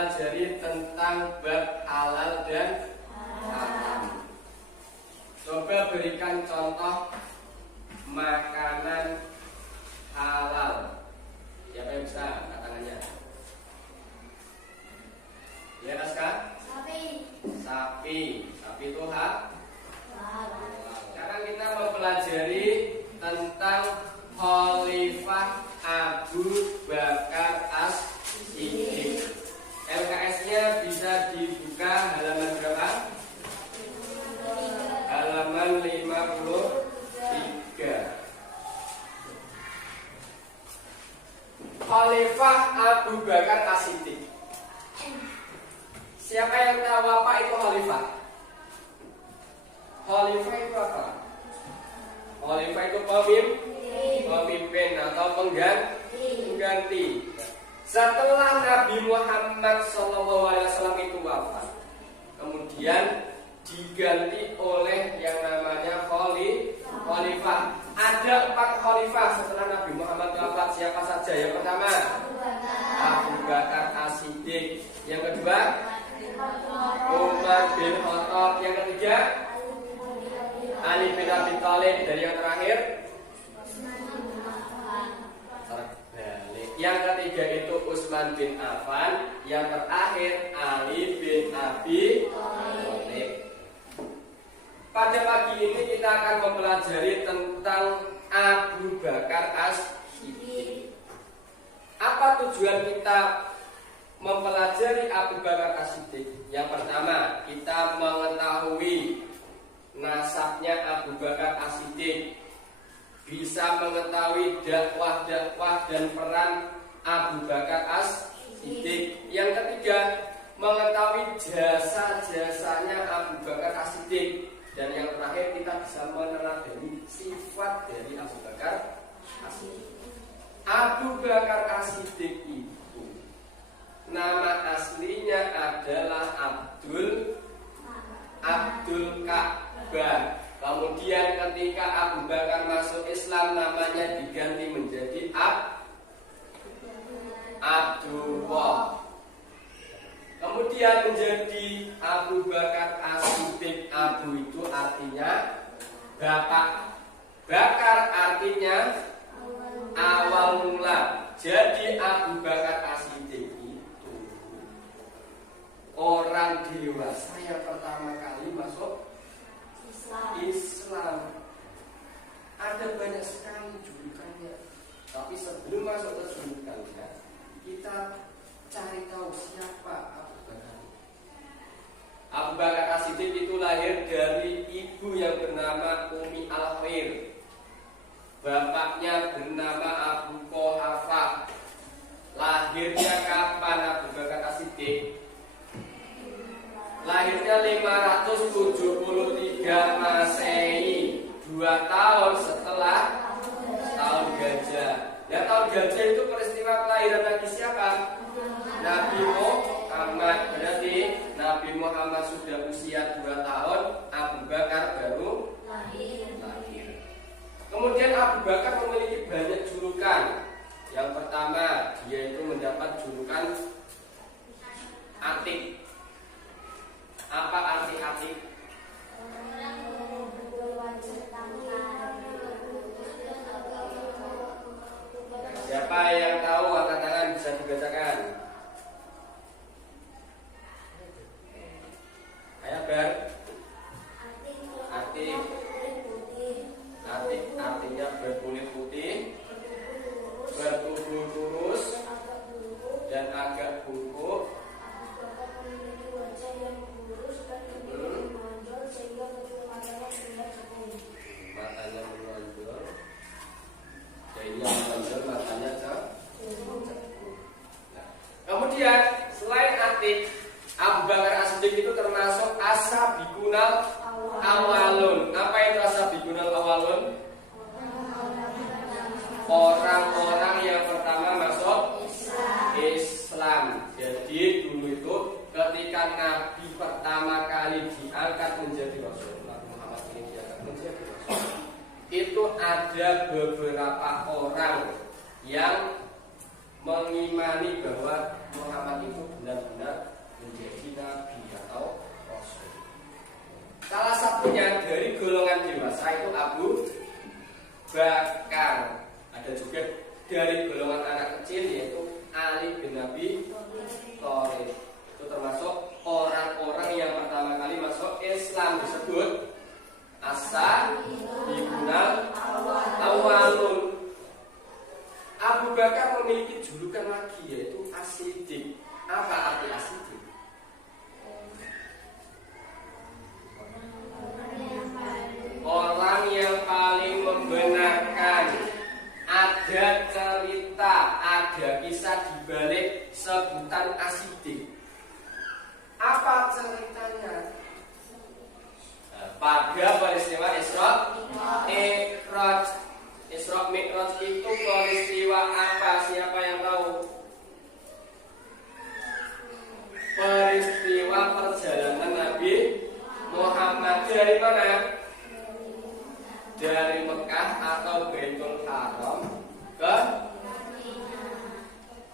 mempelajari tentang bab halal dan haram. Coba berikan contoh makanan halal. Siapa yang bisa angkat tangannya? Ya, Naskah? Sapi itu halal. Sekarang kita mempelajari tentang Khalifah Abu Bakar As-Siddiq. LKS-nya bisa dibuka halaman berapa? Halaman 53. Khalifah Abu Bakar As-Siddiq. Siapa yang tahu apa itu khalifah? Khalifah itu apa? Khalifah itu pemimpin atau pengganti. Setelah Nabi Muhammad SAW itu wafat, kemudian diganti oleh yang namanya khalifah. Ada 4 khalifah setelah Nabi Muhammad wafat. Siapa saja? Yang pertama Abu Bakar As-Siddiq. Yang kedua Umar bin Khattab. Yang ketiga Ali bin Abi Thalib. Dan yang terakhir yang ketiga itu Utsman bin Affan. Yang terakhir Ali bin Abi Thalib. Pada pagi ini kita akan mempelajari tentang Abu Bakar As-Siddiq. Apa tujuan kita mempelajari Abu Bakar As-Siddiq? Yang pertama, kita mengetahui nasabnya Abu Bakar As-Siddiq, bisa mengetahui dakwah dan peran Abu Bakar As-Siddiq. Yang ketiga, mengetahui jasa-jasanya Abu Bakar As-Siddiq. Dan yang terakhir, kita bisa meneladani sifat dari Abu Bakar As-Siddiq. Abu Bakar As-Siddiq itu nama aslinya adalah Abdul Ka'bah. Kemudian ketika Abu Bakar masuk Islam, namanya diganti menjadi Abdullah. Kemudian menjadi Abu Bakar As-Siddiq. Abu itu artinya bapak, Bakar artinya awal mula. Jadi Abu Bakar As-Siddiq itu orang dewasa yang pertama kali masuk Islam. Ada banyak sekali julukannya, tapi sebelum masuk ke julukannya, kita cari tahu siapa Abu Bakar. Abu Bakar As-Siddiq itu lahir dari ibu yang bernama Umi Al-Khair. Bapaknya bernama Abu Quhafah. Lahirnya kapan Abu Bakar As-Siddiq? Lahirnya 573 Masehi, 2 tahun setelah tahun gajah. Ya, tahun gajah itu peristiwa kelahiran Nabi siapa? Nabi Muhammad. Berarti Nabi Muhammad sudah usia 2 tahun, Abu Bakar baru lahir. Kemudian Abu Bakar memiliki banyak julukan. Yang pertama, dia itu mendapat julukan Atik. Apa arti Atik? Siapa yang tahu, angkat tangan, bisa dibacakan. Ayo Ber. Atik artinya berkulit putih, bertubuh lurus dan agak bungkuk. Matanya menonjol, jadinya menonjol, matanya cekung. Kemudian selain Atik, Abu Bakar As-Siddiq itu termasuk as-sabiqunal awalun. Apa itu as-sabiqunal awalun? Orang-orang yang pertama masuk Islam. Jadi dulu itu ketika Nabi pertama kali diangkat menjadi Rasul, Nabi Muhammad ini diangkat menjadi Rasul, itu ada beberapa orang yang mengimani bahwa Muhammad itu benar-benar menjadi nabi atau rasul. Salah satunya dari golongan dewasa itu Abu Bakar. Ada juga dari golongan anak kecil yaitu Ali bin Abi Thalib. Itu termasuk orang-orang yang pertama kali masuk Islam, disebut as-sabiqunal awwalun. Abu Bakar memiliki julukan lagi yaitu As-Siddiq. Apa arti As-Siddiq? Orang yang paling membenarkan. Ada cerita, ada kisah di balik sebutan As-Siddiq. Apa ceritanya? Pada peristiwa Isra Mi'raj. Isra Mi'raj itu peristiwa apa? Siapa yang tahu? Peristiwa perjalanan Nabi Muhammad dari mana? Dari Mekah atau Baitul Haram ke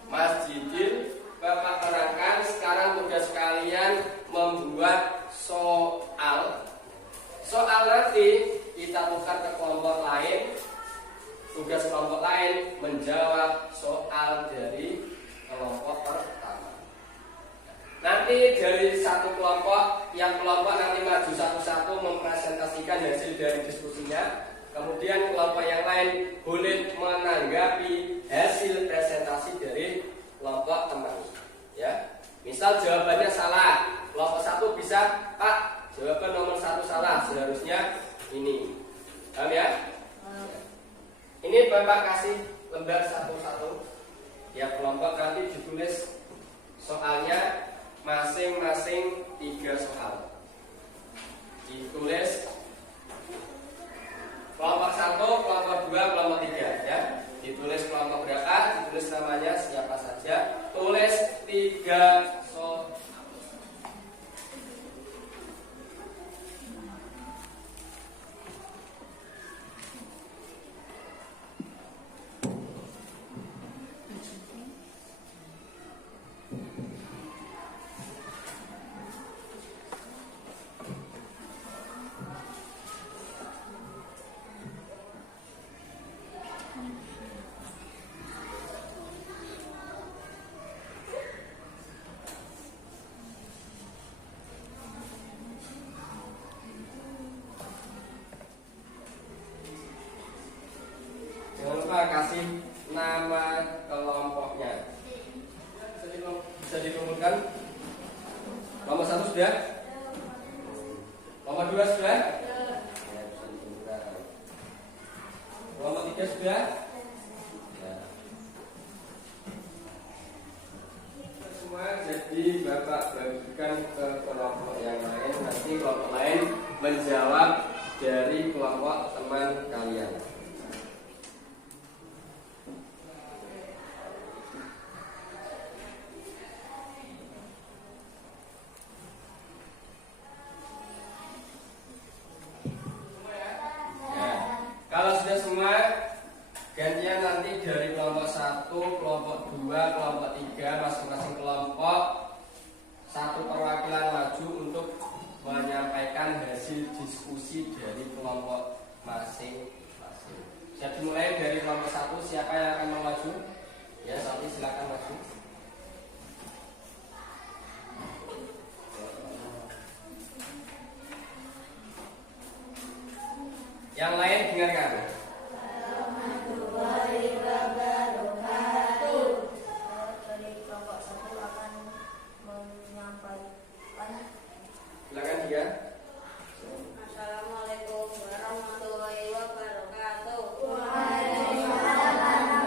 Masjidil Bapak terangkan. Sekarang tugas kalian membuat soal nanti kita tukar ke kelompok lain. Tugas kelompok lain menjawab soal dari kelompok pertama. Nanti dari satu kelompok, yang kelompok nanti maju satu-satu mempresentasikan hasil dari diskusinya. Kemudian kelompok yang lain boleh menanggapi hasil presentasi dari kelompok teman. Ya, misal jawabannya salah, kelompok satu bisa, Pak, jawaban nomor 1 salah, seharusnya ini. Paham ya? Ini Bapak kasih lembar satu-satu. Ya, kelompok nanti ditulis soalnya masing-masing 3 soal. Ditulis kelompok 1, kelompok 2, kelompok 3 ya. Ditulis kelompok berapa, ditulis namanya siapa saja. Tulis 3 soal. Kasih nama kelompoknya. Bisa dikumpulkan. Nomor 1 sudah? Nomor 2 sudah? Ya, bisa dikumpulkan. Nomor 3 sudah? Ya. Semua jadi Bapak bagikan ke kelompok yang lain. Nanti kelompok lain menjawab dari kelompok teman kalian. Gantian nanti dari kelompok 1, kelompok 2, kelompok 3, masing-masing kelompok satu perwakilan maju untuk menyampaikan hasil diskusi dari kelompok masing-masing. Saya dimulai dari kelompok 1, siapa yang akan maju? Ya, nanti silakan maju. Yang lain dengarkan. Silakan dia. Assalamualaikum warahmatullahi wabarakatuh. Waalaikumsalam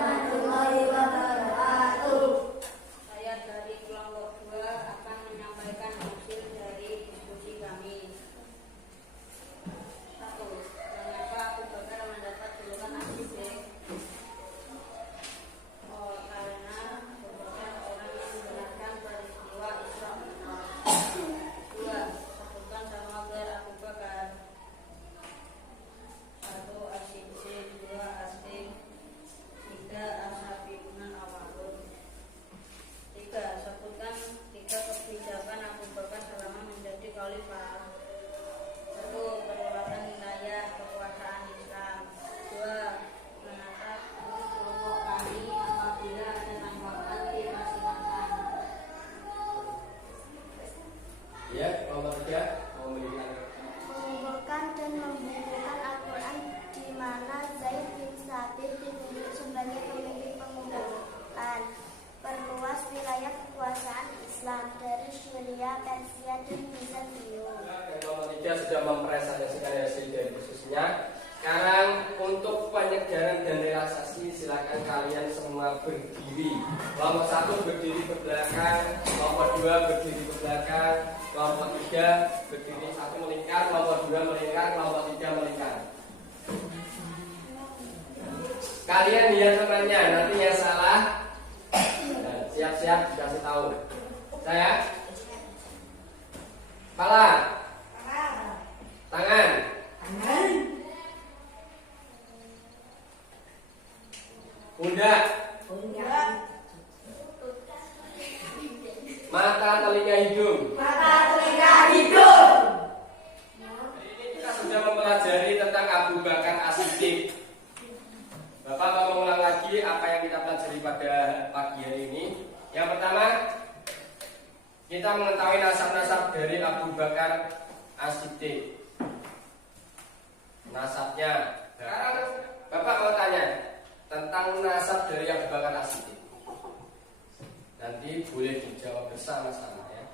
kekuasaan Islam dari Syria, Persia, dan Bizantium. Yang nomor 3 sudah mempresentasikan hasil dari khususnya. Sekarang untuk penyegaran dan relaksasi silakan kalian semua berdiri. Kelompok 1 berdiri ke belakang, kelompok 2 berdiri ke belakang, kelompok 3 berdiri 1 melingkar, kelompok 2 melingkar, kelompok 3 melingkar. Kalian lihat temannya, nanti yang salah siap-siap dikasih tahu. Saya kepala, tangan, pundak, mata, telinga, hidung. Ini kita sudah mempelajari tentang Abu Bakar As-Siddiq. Bapak mau mengulang lagi apa yang kita pelajari pada pagi hari ini. Yang pertama, kita mengetahui nasab-nasab dari Abu Bakar As-Siddiq. Nasabnya. Sekarang Bapak mau tanya tentang nasab dari Abu Bakar As-Siddiq. Nanti boleh dijawab bersama-sama ya.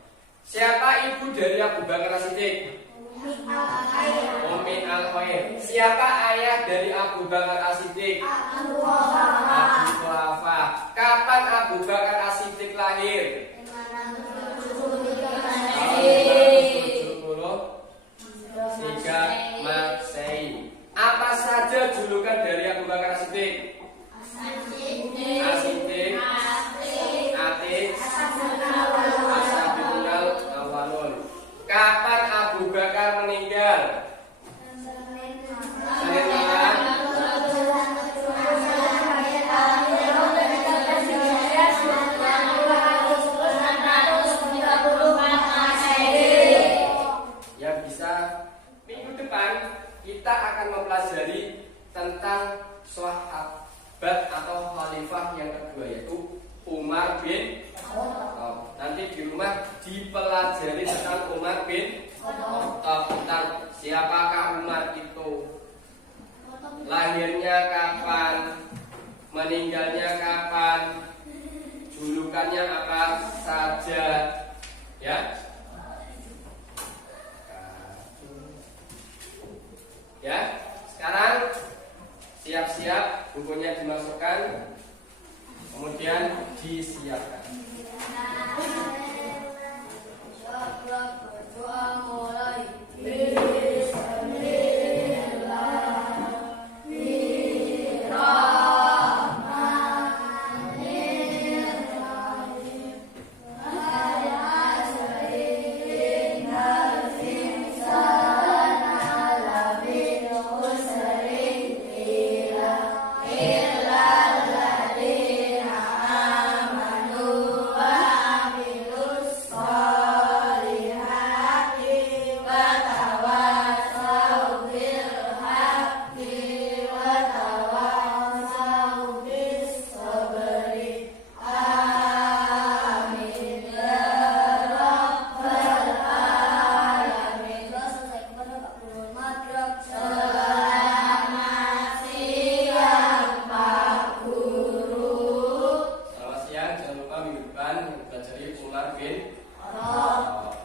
Siapa ibu dari Abu Bakar As-Siddiq? Ummi Al-Khair. Siapa ayah dari Abu Bakar As-Siddiq? Abu Quhafah. Kapan Abu Bakar As-Siddiq lahir? 773 Masehi. Apa saja julukan dari Abu Bakar As-Siddiq? As-Siddiq, Atik, As-Sabiqunal Awwalun. Kapan Abu Bakar meninggal? Senin malam. Yang bisa minggu depan kita akan mempelajari tentang sahabat atau khalifah yang kedua, yaitu Umar bin Khattab. Nanti di rumah dipelajari tentang Umar bin Khattab, tentang siapakah Umar itu, lahirnya kapan, meninggalnya kapan, julukannya apa saja, ya. Ya, sekarang siap-siap bukunya dimasukkan, kemudian disiapkan. Berdoa mulai. Umar bin Khattab.